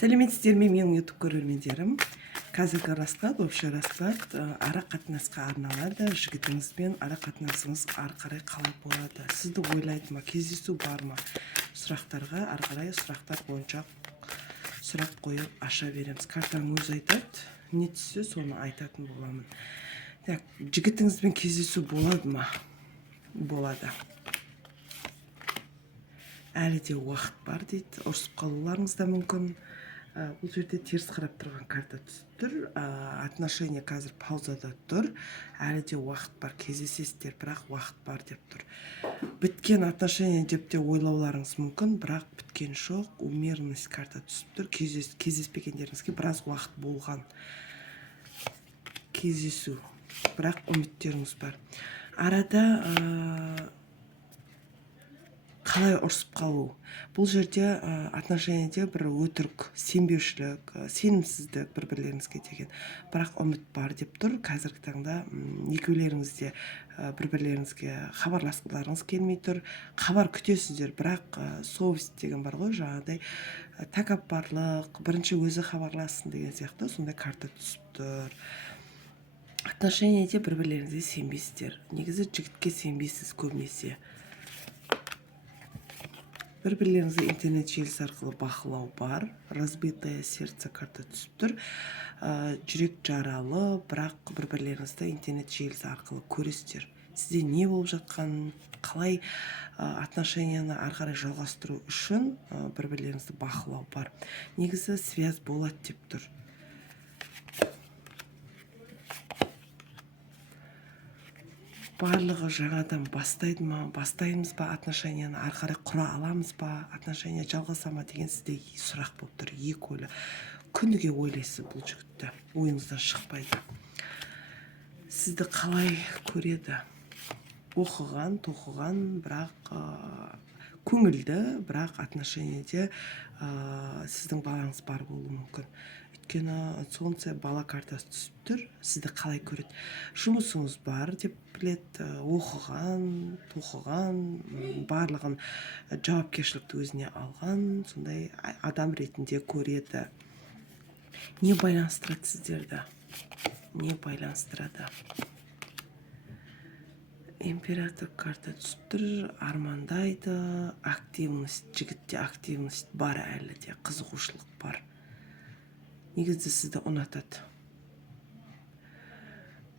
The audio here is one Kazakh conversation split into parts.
Сәлеметсіздер ме менің YouTube көрермендерім. Қазіргі расклад, общий расклад ара қатынасқа арналады. Жігітіңізбен ара қатынасыңыз ары қарай қалай болады? Сізді ойлайды ма? Кездесу бар ма? Сұрақтарға ары қарай сұрақтар бойынша сұрақ қойып аша береміз. Картаның өзі айтады, не түссе соны айтатын боламын. Так, жігітіңізбен кездесу болады ма? Болады. Әлі де уақыт бар дейді. Ұрысып қалуларыңыз да мүмкін. Бұл жерде теріс қарап тұрған карта түсіп тұр. Отношения қазір паузада тұр. Әлі де уақыт бар, кездесесіздер, бірақ уақыт бар деп тұр. Біткен отношения деп те ойлауларыңыз мүмкін, бірақ біткен жоқ. Умеренность карта түсіп тұр. Кездеспегендеріңізге біраз уақыт болған. Кездесу, бірақ үміттеріңіз бар. Арада қалай ұрысып қалу? Бұл жерде отношениеде бір өтірік, сенбеушілік, сенімсіздік бір-бірлеріңізге деген, бірақ үміт бар деп тұр. Қазіргі таңда екеулеріңізде бір-бірлеріңізге хабарласқыларыңыз келмей тұр. Хабар күтесіздер, бірақ совесть деген бар ғой, жаңағыдай тәкаппарлық, бірінші өзі хабарласын деген сияқты сондай карта түсіп тұр. Отношениеде бір-бірлеріңізге сенбейсіздер. Негізі жігітке сенбейсіз көбінесе. Бір-бірлеріңізді интернет желісі арқылы бақылау бар. Разбитое сердце карта түсіп тұр. Жүрек жаралы, бірақ бір-бірлеріңізді интернет желісі арқылы көресіздер. Сізде не болып жатқанын, қалай отношенияны ары қарай жалғастыру үшін бір-бірлеріңізді бақылау бар. Негізі связь болады деп тұр. Барлығы жаңадан бастайды ма, бастаймыз ба, отношенияны ары қарай құра аламыз ба, отношения жалғаса ма деген сізде сұрақ болып тұр. Екі ойлы. Күніге ойлайсыз бұл жігітті, ойыңыздан шықпайды. Сізді қалай көреді? Оқыған, тоқыған, бірақ көңілді, бірақ отношениеде сіздің балаңыз бар болуы мүмкін. Өйткені солнце бала картасы түсіп тұр. Сізді қалай көреді? Жұмысыңыз бар деп біледі, оқыған, тоқыған, барлығын жауапкершілікті өзіне алған, сондай адам ретінде көреді. Не байланыстырады сіздерді? Не байланыстырады? Император карта түсіп тұр, армандайды, активность, жігітте активность бар, әлі де қызығушылық бар. Негізі сізді ұнатады.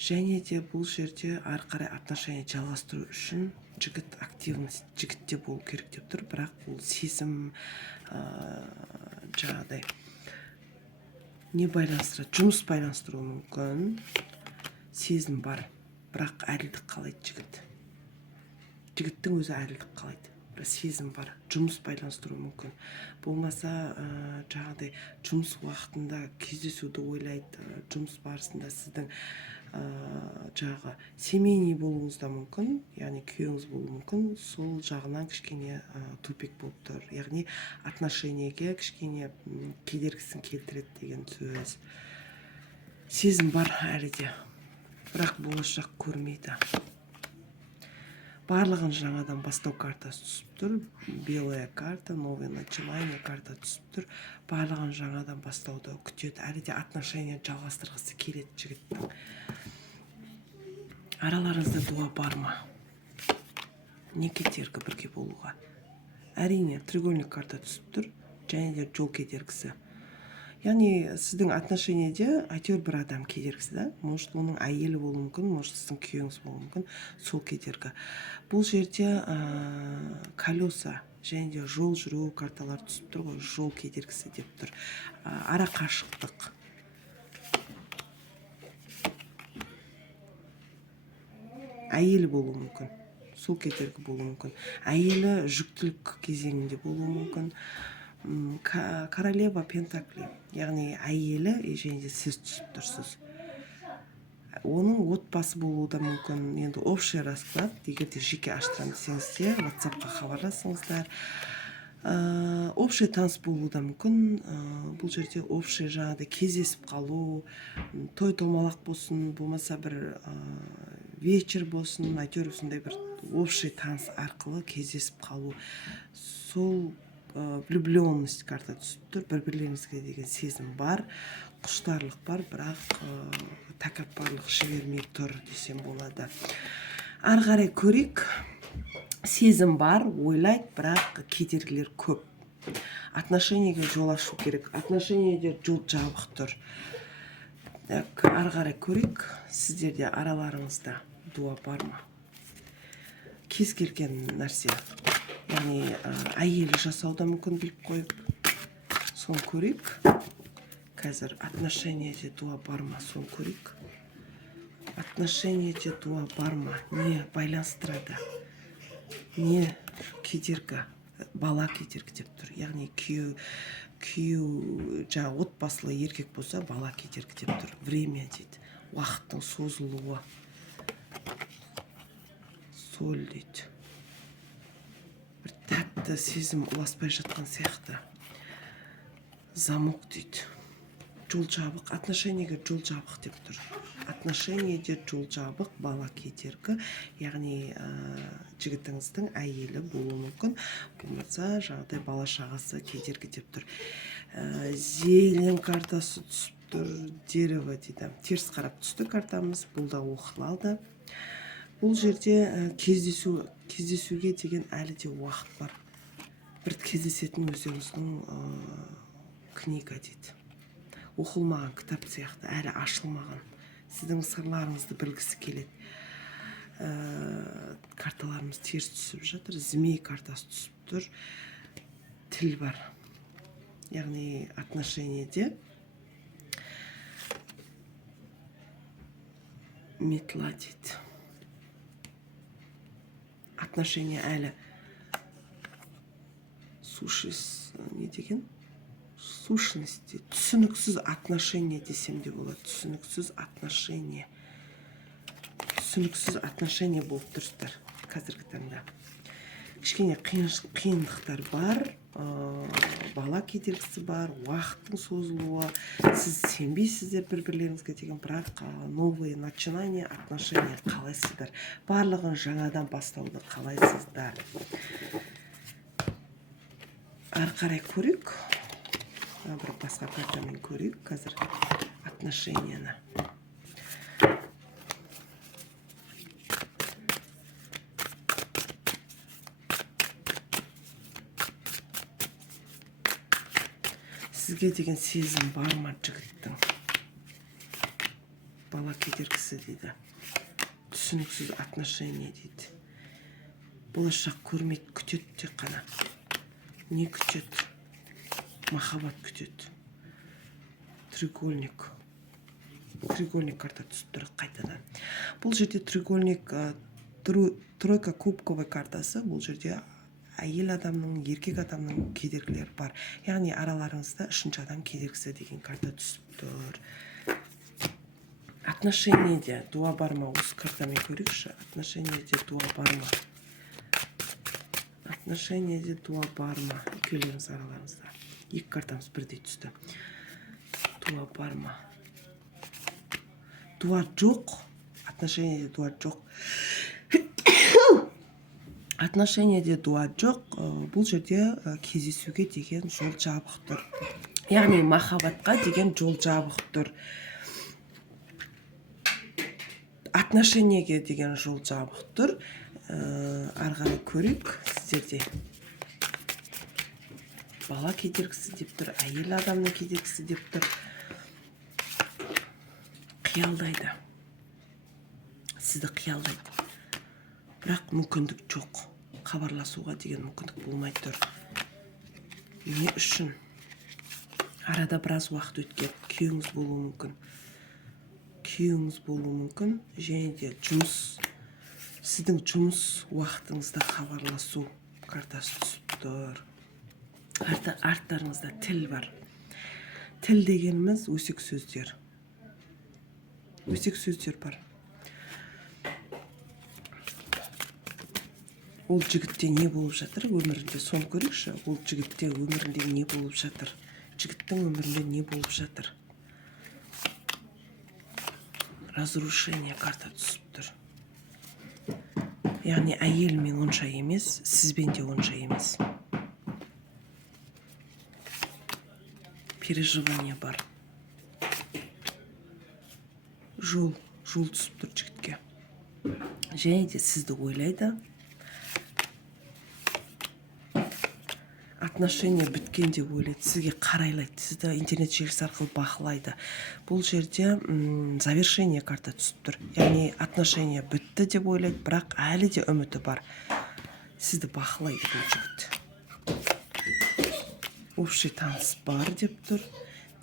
Және де бұл жерде ары қарай отношения жалғастыру үшін жігіт активность, жігітте болу керек деп тұр, бірақ бұл сезім жаңағыдай не байланыстырады? Жұмыс байланыстыруы мүмкін, сезім бар. Бірақ әділдік қалайды жігіт. Жігіттің өзі әділдік қалайды. Бір сезім бар. Жұмыс байланыстыру мүмкін. Болмаса жаңағыдай жұмыс уақытында кездесуді ойлайды. Жұмыс барысында сіздің жаңағы семейный болуыңыз да мүмкін. Яғни күйеуіңіз болуы мүмкін. Сол жағынан кішкене тупик болып тұр. Яғни отношениеге кішкене кедергісін келтіреді деген сөз. Сезім бар әлі де. Бірақ болашақ көрмейді. Барлығын жаңадан бастау картасы түсіп тұр. Белая карта, новое начинание карта түсіп тұр. Барлығын жаңадан бастауды күтеді. Әлі де отношения жалғастырғысы келеді жігіттің. Араларыңызда дуа бар ма? Не кедергі бірге болуға? Әрине, треугольник карта түсіп тұр. Және де жол кедергісі. Яғни сіздің отношениеде әйтеуір бір адам кедергісі, да? Может, оның әйелі болуы мүмкін, может, сіздің күйеуіңіз болуы мүмкін, сол кедергі. Бұл жерде колеса және де жол жүру карталар түсіп тұр ғой, жол кедергісі деп тұр. Ара қашықтық. Әйелі болуы мүмкін, сол кедергі болуы мүмкін. Әйелі жүктілік кезеңінде болуы мүмкін. Королева пентакли, яғни әйелі және де сіз түсіп тұрсыз. Оның отбасы болуы да мүмкін. Енді общий расклад, егер де жеке аштырам десеңіздер, WhatsApp-қа хабарласыңыздар. Общий таныс болуы да мүмкін. Бұл жерде общий жаңағыдай кездесіп қалу, той томалақ болсын, болмаса бір вечер болсын, әйтеуір сондай бір общий таныс арқылы кездесіп қалу. Сол влюбленность карта түсіп тұр. Бір-бірлеріңізге деген сезім бар, құштарлық бар, бірақ тәкаппарлық жібермей тұр десем болады. Ары қарай көрейік. Сезім бар, ойлайды, бірақ кедергілер көп. Отношениеге жол ашу керек. Отношениеде жол жабық тұр. Ары қарай көрейік. Сіздерде араларыңызда дуа бар ма? Кез келген нәрсе, яғни әйелі жасауда мүмкін біліп қойып, соны көрейік. Қазір отношениеде дуа бар ма, соны көрейік. Отношениеде дуа бар ма? Не байланыстырады? Не кедергі? Бала кедергі деп тұр. Яғни күйеу жаңа отбасылы еркек болса, бала кедергі деп тұр. Время дейді. Уақыттың созылуы. Соль дейді. Бір тәтті сезім ұласпай жатқан сияқты. Замок дейді. Жол жабық. Отношениеге жол жабық деп тұр. Отношениеде жол жабық, бала кедергі. Яғни жігітіңіздің әйелі болуы мүмкін. Болмаса жағдай бала шағасы кедергі деп тұр. Зелен картасы түсіп тұр. Дерево дейді. Теріс қарап түсті картамыз. Бұл да оқылалды. Бұл жерде кездесуге деген әлі де уақыт бар. Бір кездесетін өздеріңіздің книга дейді. Оқылмаған кітап сияқты, әлі ашылмаған. Сіздің сырларыңызды білгісі келеді. Карталарымыз теріс түсіп жатыр. Змей картасы түсіп тұр. Тіл бар. Яғни отношениеде метла дейді. Отношение әлі не деген? Сущность, түсініксіз отношение десем де болады. Түсініксіз отношение. Түсініксіз отношение болып тұрсыздар қазіргі таңда. Кішкене қиындықтар бар, бала кедергісі бар, уақыттың созылуы. Сіз сенбейсіздер бір-бірлеріңізге деген, бірақ новые начинания, отношения қалайсыздар. Барлығын жаңадан бастауды қалайсыздар. Ары қарай көрейік. Бір басқа картамен көрейік қазір отношенияны. Сізге деген сезім бар ма жігіттің? Бала кедергісі дейді. Түсініксіз отношение дейді. Болашақ көрмейді, күтеді тек қана. Не күтеді? Махаббат күтеді. Треугольник. Треугольник карта түсіп тұр қайтадан. Бұл жерде треугольник, тройка кубковый картасы. Бұл жерде әйел адамның, еркек адамның кедергілері бар. Яғни араларыңызда үшінші адам кедергісі деген карта түсіп тұр. Отношениеде дуа бар ма? Осы картамен көрейікші. Отношениеде дуа бар ма? Отношениеде дуа бар ма? Екеулеріңіз араларыңызда. Екі картамыз бірдей түсті. Дуа бар ма? Дуа жоқ. Отношениеде дуа жоқ. Отношениеде дуа жоқ. Бұл жерде кездесуге деген жол жабық тұр. Яғни махаббатқа деген жол жабық тұр. Отношениеге деген жол жабық тұр. Ары қарай көрейік сіздерде. Бала кедергісі деп тұр, әйел адамның кедергісі деп тұр. Қиялдайды. Сізді қиялдайды. Бірақ мүмкіндік жоқ. Хабарласуға деген мүмкіндік болмай тұр. Не үшін? Арада біраз уақыт өткен. Күйеуіңіз болуы мүмкін. Күйеуіңіз болуы мүмкін. Және де жұмыс. Сіздің жұмыс уақытыңызда хабарласу картасы түсіп тұр. Арттарыңызда тіл бар. Тіл дегеніміз өсек сөздер. Өсек сөздер бар. Ол жігітте не болып жатыр өмірінде? Соны көрейікші. Ол жігітте өмірінде не болып жатыр? Жігіттің өмірінде не болып жатыр? Разрушение карта түсіп тұр. Яғни әйелмен онша емес, сізбен де онша емес. переживание бар. Жол түсіп тұр жігітке. Және де сізді ойлайды. Отношения біткен деп ойлайды, сізге қарайлайды, сізді интернет желісі арқылы бақылайды. Бұл жерде завершение карта түсіп тұр. Яғни отношения бітті деп ойлайды, бірақ әлі де үміті бар. Сізді бақылайды бұл жігіт. Общий таныс бар деп тұр.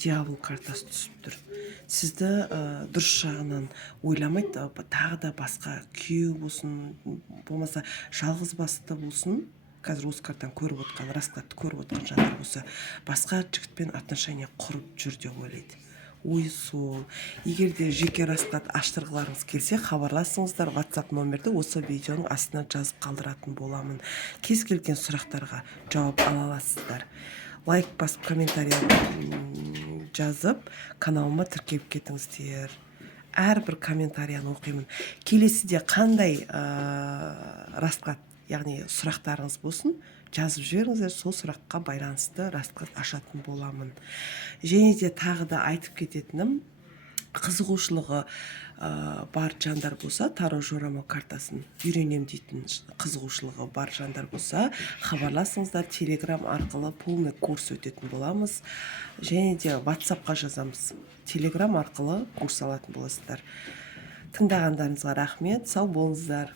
Дьявол картасы түсіп тұр. Сізді дұрыс жағынан ойламайды, тағы да басқа күйеу болсын, болмаса жалғыз басты болсын. Қазір осы картаны көріп отқан, раскладты көріп отқан жандар болса, басқа жігітпен отношения құрып жүр деп ойлайды. Ой сол. Егер де жеке расклад аштырғыларыңыз келсе, хабарласыңыздар. WhatsApp номерді осы видеоның астына жазып қалдыратын боламын. Кез келген сұрақтарға жауап ала аласыздар. Лайк басып, комментарий жазып, каналыма тіркеліп кетіңіздер. Әрбір комментарияны оқимын. Келесіде қандай расклад, яғни сұрақтарыңыз болсын, жазып жіберіңіздер, сол сұраққа байланысты расклад ашатын боламын. Және де тағы да айтып кететінім, қызығушылығы бар жандар болса, таро жорамал картасын үйренем дейтін қызығушылығы бар жандар болса, хабарласыңыздар. Телеграм арқылы полный курс өтетін боламыз. Және де WhatsAppқа жазамыз. Телеграм арқылы курс алатын боласыздар. Тыңдағандарыңызға рахмет, сау болыңыздар.